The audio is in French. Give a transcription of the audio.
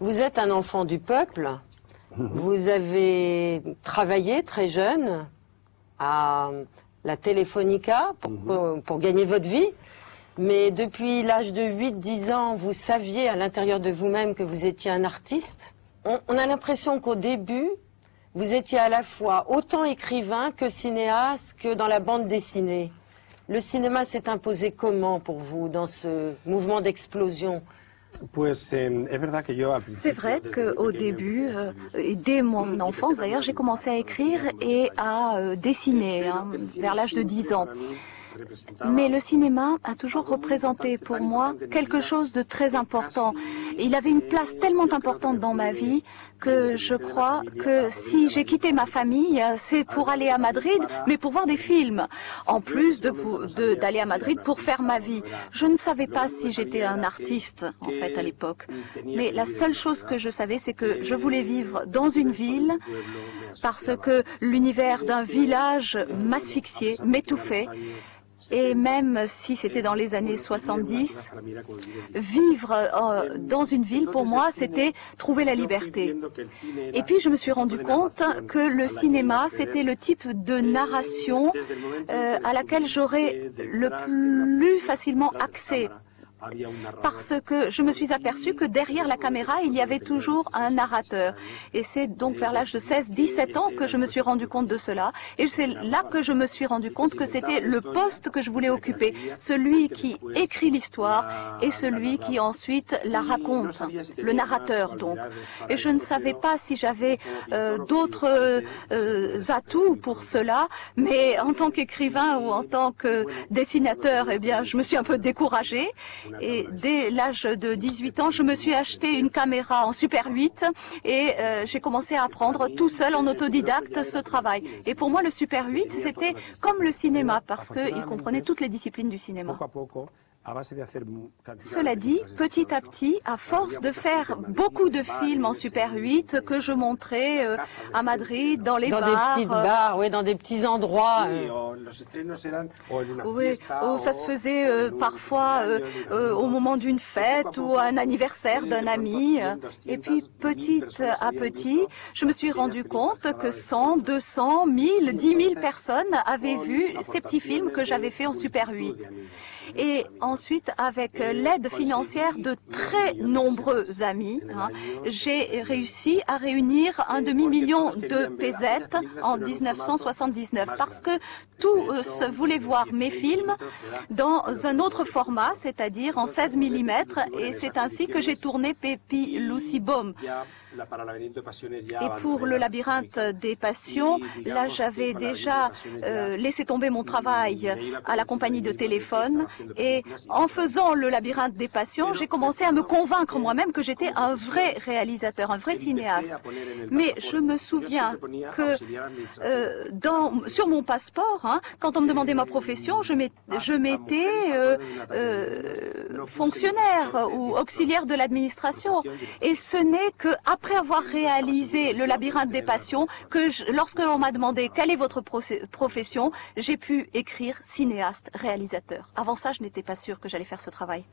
Vous êtes un enfant du peuple. Vous avez travaillé très jeune à la Telefonica pour gagner votre vie. Mais depuis l'âge de 8-10 ans, vous saviez à l'intérieur de vous-même que vous étiez un artiste. On a l'impression qu'au début, vous étiez à la fois autant écrivain que cinéaste que dans la bande dessinée. Le cinéma s'est imposé comment pour vous dans ce mouvement d'explosion? C'est vrai qu'au début, et dès mon enfance d'ailleurs, j'ai commencé à écrire et à dessiner vers l'âge de 10 ans. Mais le cinéma a toujours représenté pour moi quelque chose de très important. Il avait une place tellement importante dans ma vie que je crois que si j'ai quitté ma famille, c'est pour aller à Madrid, mais pour voir des films, en plus d'aller à Madrid pour faire ma vie. Je ne savais pas si j'étais un artiste, en fait, à l'époque. Mais la seule chose que je savais, c'est que je voulais vivre dans une ville parce que l'univers d'un village m'asphyxiait, m'étouffait. Et même si c'était dans les années 70, vivre dans une ville, pour moi, c'était trouver la liberté. Et puis, je me suis rendu compte que le cinéma, c'était le type de narration à laquelle j'aurais le plus facilement accès. Parce que je me suis aperçue que derrière la caméra, il y avait toujours un narrateur. Et c'est donc vers l'âge de 16-17 ans que je me suis rendu compte de cela. Et c'est là que je me suis rendu compte que c'était le poste que je voulais occuper. Celui qui écrit l'histoire et celui qui ensuite la raconte. Le narrateur, donc. Et je ne savais pas si j'avais d'autres atouts pour cela. Mais en tant qu'écrivain ou en tant que dessinateur, eh bien, je me suis un peu découragée. Et dès l'âge de 18 ans, je me suis acheté une caméra en Super 8 et j'ai commencé à apprendre tout seul en autodidacte ce travail. Et pour moi, le Super 8, c'était comme le cinéma parce qu'il comprenait toutes les disciplines du cinéma. Cela dit, petit à petit, à force de faire beaucoup de films en Super 8 que je montrais à Madrid, dans les bars. Dans des petites bars, oui, dans des petits endroits. Oui, où ça se faisait parfois au moment d'une fête ou un anniversaire d'un ami. Et puis, petit à petit, je me suis rendu compte que 100, 200, 1000, 10 000 personnes avaient vu ces petits films que j'avais faits en Super 8. Et ensuite, avec l'aide financière de très nombreux amis, j'ai réussi à réunir 1 demi-million de pesettes en 1979 parce que tous voulaient voir mes films dans un autre format, c'est-à-dire en 16 mm, et c'est ainsi que j'ai tourné Pépi Lucibom. Et pour le labyrinthe des passions, là j'avais déjà laissé tomber mon travail à la compagnie de téléphone et en faisant le labyrinthe des passions, j'ai commencé à me convaincre moi-même que j'étais un vrai réalisateur, un vrai cinéaste. Mais je me souviens que sur mon passeport, quand on me demandait ma profession, je mettais fonctionnaire ou auxiliaire de l'administration. Et ce n'est qu'après avoir réalisé le labyrinthe des passions que lorsque l'on m'a demandé quelle est votre profession, j'ai pu écrire cinéaste, réalisateur. Avant ça, je n'étais pas sûre que j'allais faire ce travail.